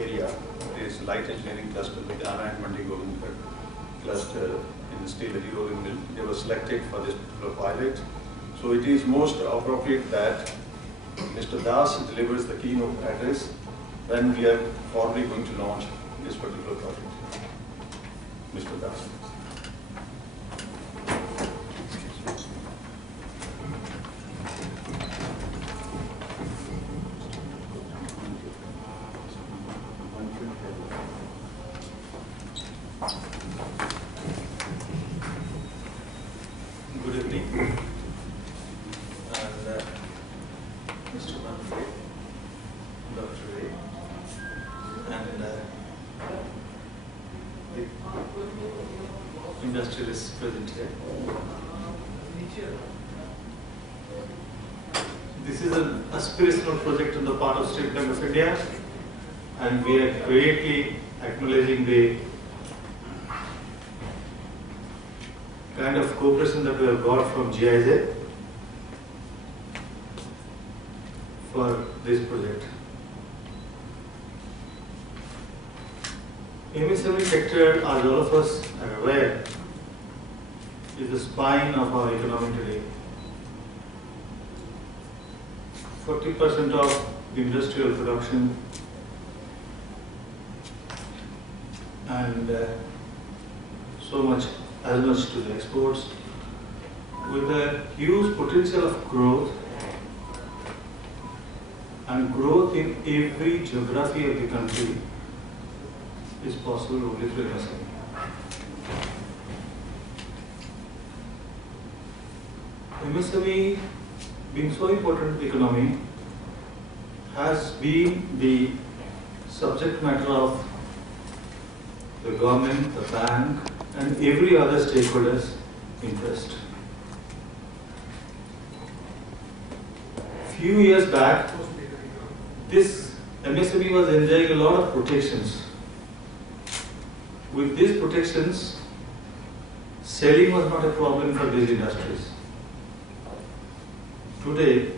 area. It is light engineering cluster with Anna and Mandi Govindpur cluster in the steel rolling mill. They were selected for this particular pilot. So it is most appropriate that Mr. Das delivers the keynote address when we are formally going to launch this particular project. Mr. Das. Good evening. And Mr. Manfred, Dr. Ray, and the industrialists present here. This is an aspirational project on the part of State Bank of India, and we are greatly acknowledging the kind of cooperation that we have got from GIZ for this project. MSME sector, as all of us are aware, is the spine of our economy today. 40% of industrial production and as much to the exports, with a huge potential of growth and growth in every geography of the country is possible only through MSME. MSME, being so important to the economy, has been the subject matter of the government, the bank, and every other stakeholder's interest. Few years back, this MSME was enjoying a lot of protections. With these protections, selling was not a problem for these industries. Today,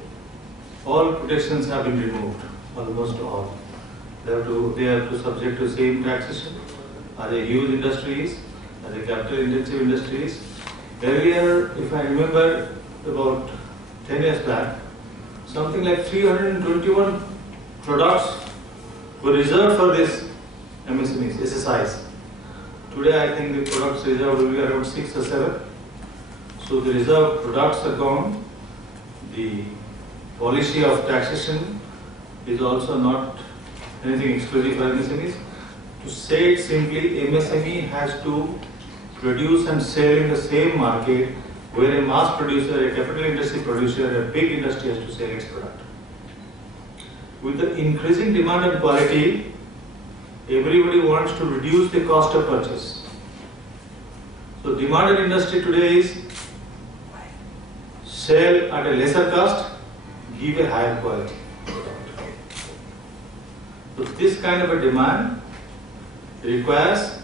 all protections have been removed, almost all. They are to subject to same taxation as a huge industries, as a capital intensive industries. Earlier, if I remember, about 10 years back, something like 321 products were reserved for this MSMEs, SSIs. Today, I think the products reserved will be around 6 or 7. So the reserved products are gone. The policy of taxation is also not anything exclusive for MSMEs. To say it simply, MSME has to produce and sell in the same market where a mass producer, a capital industry producer, a big industry has to sell its product. With the increasing demand and quality, everybody wants to reduce the cost of purchase. So demanded industry today is sell at a lesser cost, give a higher quality. So this kind of a demand requires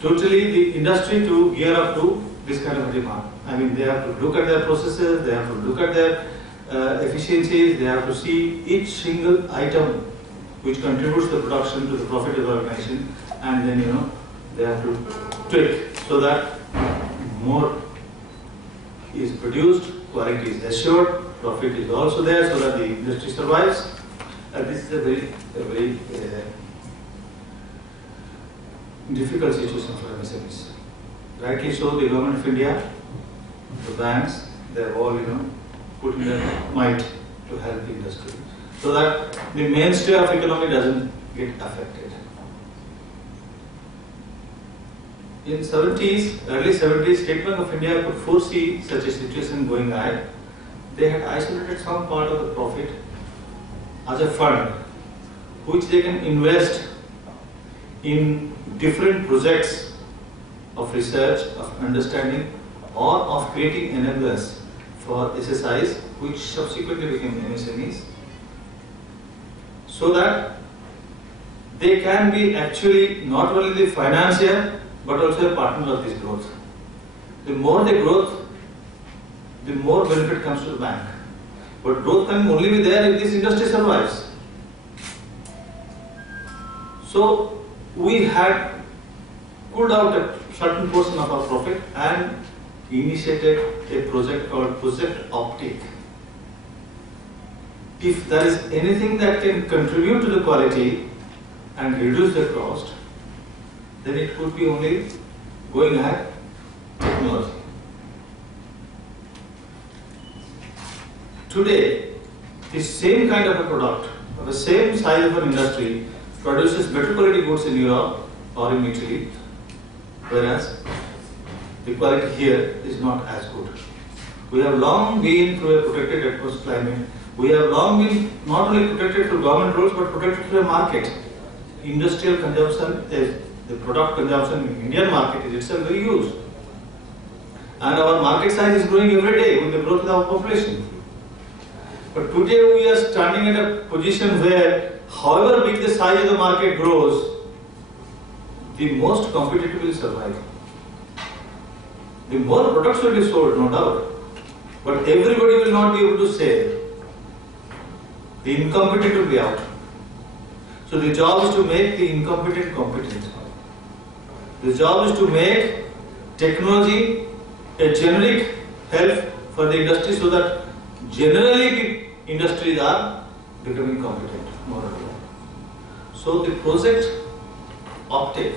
totally the industry to gear up to this kind of a demand. I mean, they have to look at their processes, they have to look at their efficiencies, they have to see each single item which contributes to the production, to the profit of the organization, and then they have to tweak so that more is produced, quality is assured, profit is also there so that the industry survives. And this is a very difficult situation for MSMEs. Rightly so, the government of India, the banks, they're all putting their might to help the industry so that the mainstay of economy doesn't get affected. In early 70s, State Bank of India could foresee such a situation going ahead. They had isolated some part of the profit as a fund, which they can invest in different projects of research, of understanding, or of creating enablers for SSIs, which subsequently became MSMEs, so that they can be actually not only the financier but also a partner of this growth. The more they grow, the more benefit comes to the bank. But growth can only be there if this industry survives. So we had pulled out a certain portion of our profit and initiated a project called Project Optic. If there is anything that can contribute to the quality and reduce the cost, then it could be only going ahead technology. Today, the same kind of a product, of the same size of an industry, produces better quality goods in Europe or in Italy, whereas the quality here is not as good. We have long been through a protected atmospheric climate. We have long been not only protected through government rules but protected through a market. Industrial consumption, the product consumption in Indian market is itself very huge. And our market size is growing every day with the growth of our population. But today we are standing at a position where, however big the size of the market grows, the most competitive will survive. The more products will be sold, no doubt, but everybody will not be able to sell. The incompetent will be out. So the job is to make the incompetent competent. The job is to make technology a generic help for the industry so that generally the industries are becoming competent, more or less. So the project Optic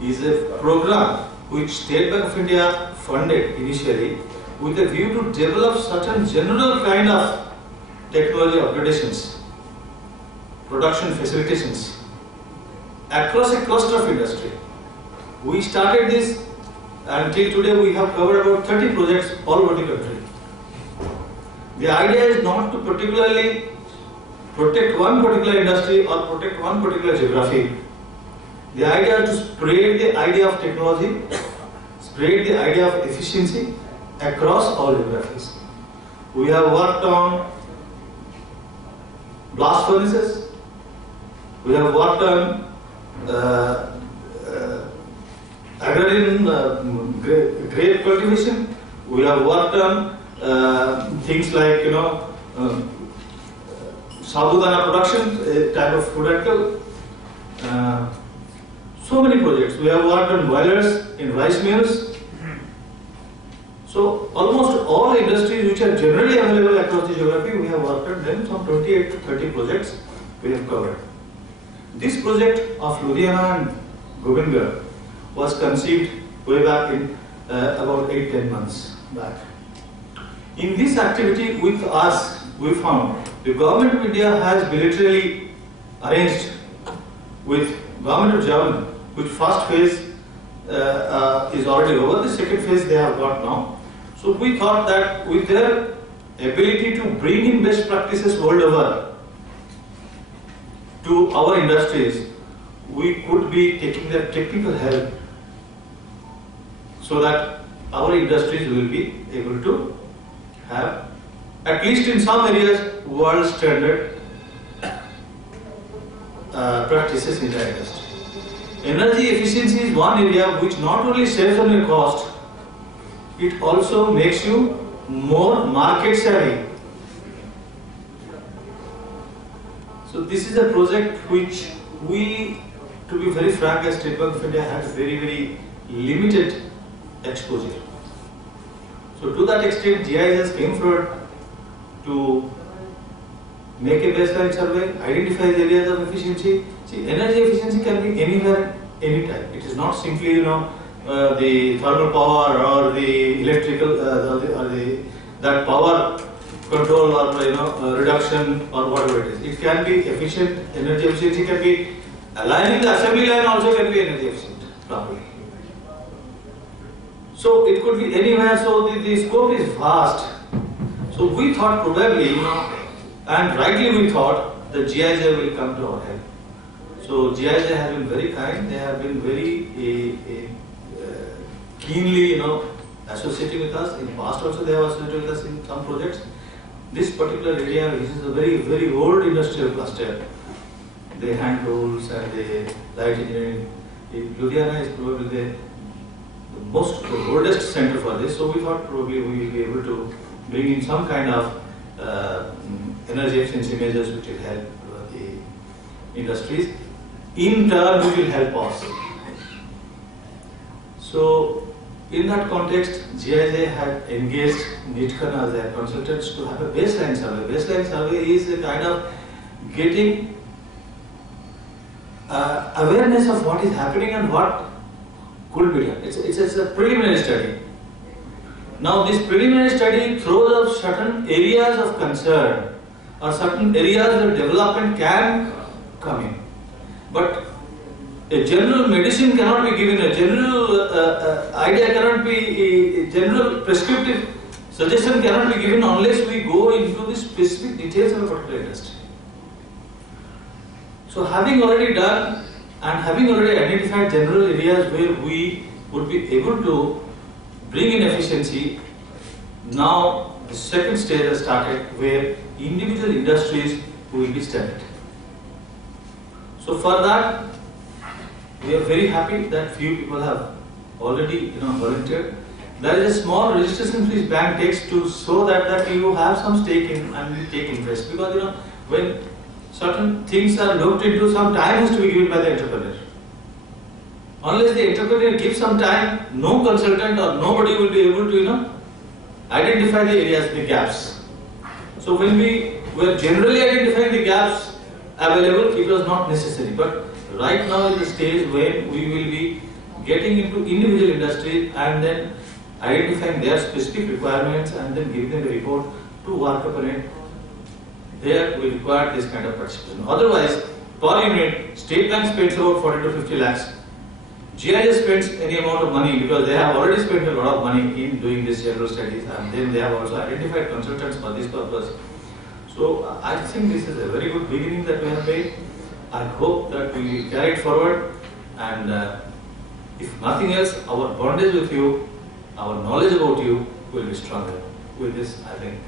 is a program which State Bank of India funded initially with a view to develop certain general kind of technology upgradations, production facilitations across a cluster of industry. We started this and till today we have covered about 30 projects all over the country. The idea is not to particularly protect one particular industry or protect one particular geography. The idea is to spread the idea of technology, spread the idea of efficiency across all geographies. We have worked on blast furnaces, we have worked on agrarian grape cultivation, we have worked on things like sabudana production, a type of food article. So many projects. We have worked on boilers in rice mills. So almost all industries which are generally available across the geography, we have worked on them. Some 28 to 30 projects we have covered. This project of Ludhiana and Govindgarh was conceived way back in about 8-10 months back. In this activity with us, we found the Government of India has bilaterally arranged with Government of Germany, which first phase is already over, the second phase they have got now. So we thought that with their ability to bring in best practices world over to our industries, we could be taking their technical help so that our industries will be able to have, at least in some areas, world standard practices in the industry. Energy efficiency is one area which not only saves on your cost, it also makes you more market savvy. So this is a project which we, to be very frank, as State Bank of India has very limited exposure. So to that extent, GIS came forward to make a baseline survey, identify the areas of efficiency. See, energy efficiency can be anywhere, anytime. It is not simply, the thermal power or the electrical, that power control or reduction or whatever it is. It can be efficient. Energy efficiency can be aligning the assembly line also can be energy efficient properly. So it could be anywhere. So the scope is vast. So we thought probably, and rightly we thought that GIZ will come to our help. So GIZ has been very kind. They have been very keenly, associating with us. In past also they have associated with us in some projects. This particular area, which is a very old industrial cluster, the hand tools and the light engineering. Ludhiana is probably the oldest center for this. So we thought probably we will be able to bring in some kind of energy efficiency measures which will help the industries. in turn it will help us. So in that context, GIJ had engaged Nitkan as their consultants to have a baseline survey. Baseline survey is a kind of getting awareness of what is happening and what could be done. It's a preliminary study. Now this preliminary study throws up certain areas of concern or certain areas where development can come in. But a general medicine cannot be given, a general idea cannot be, a general prescriptive suggestion cannot be given unless we go into the specific details of a particular industry. So having already done and having already identified general areas where we would be able to bring in efficiency, now the second stage has started where individual industries will be studied. So for that, we are very happy that few people have already volunteered. There is a small registration fees bank takes to show that you have some stake in and you take interest, because when certain things are looked into, some time has to be given by the entrepreneur. Unless the entrepreneur gives some time, no consultant or nobody will be able to identify the areas, the gaps. So when we were generally identifying the gaps available, it was not necessary. But right now is the stage when we will be getting into individual industries and then identifying their specific requirements and then giving them a report to work upon it. There we require this kind of participation. Otherwise, per unit, State Bank spends about 40 to 50 lakhs. GIJ spends any amount of money because they have already spent a lot of money in doing these general studies, and then they have also identified consultants for this purpose. So I think this is a very good beginning that we have made. I hope that we will carry it forward, and if nothing else, our bondage with you, our knowledge about you will be stronger. With this, I think.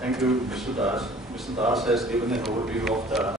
Thank you, Mr. Das. Mr. Das has given an overview of the